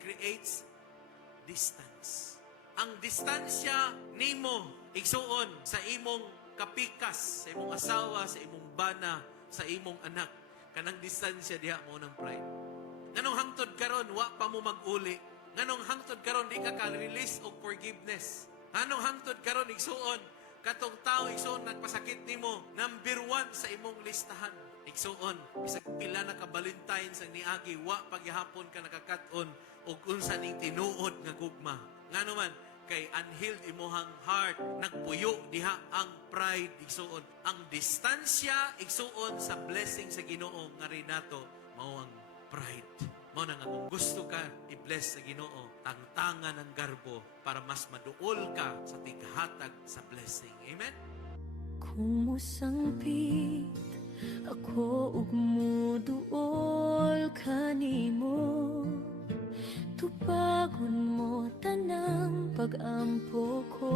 creates distance. Ang distansya nimo igsuon sa imong kapikas, sa imong asawa, sa imong bana, sa imong anak. Kanang distansya diha mo ng pride. Nganong hangtod karon wa pa mo mag-uli? Nganong hangtod karon di ka ka-release og forgiveness? Nganong hangtod karon igsuon katong tao igsuon nagpasakit nimo, number 1 sa imong listahan. Igsuon, bisag pila na ka Valentine sa niagi, wa pagyahapon ka nakakat-on og unsa ning tinuod nga gugma. Ngano man kay unhealed imuhang heart, nagpuyo diha ang pride igsuon. Ang distansya igsuon sa blessing sa Ginoo nga rinato mao ang pride. Mao na nga kung gusto ka i-bless sa Ginoo, tangtangan ang garbo para mas maduol ka sa tighatag sa blessing. Amen. Kung musangpit ako ug muduol kanimo, tupagon mo tanang pag-ampo ko.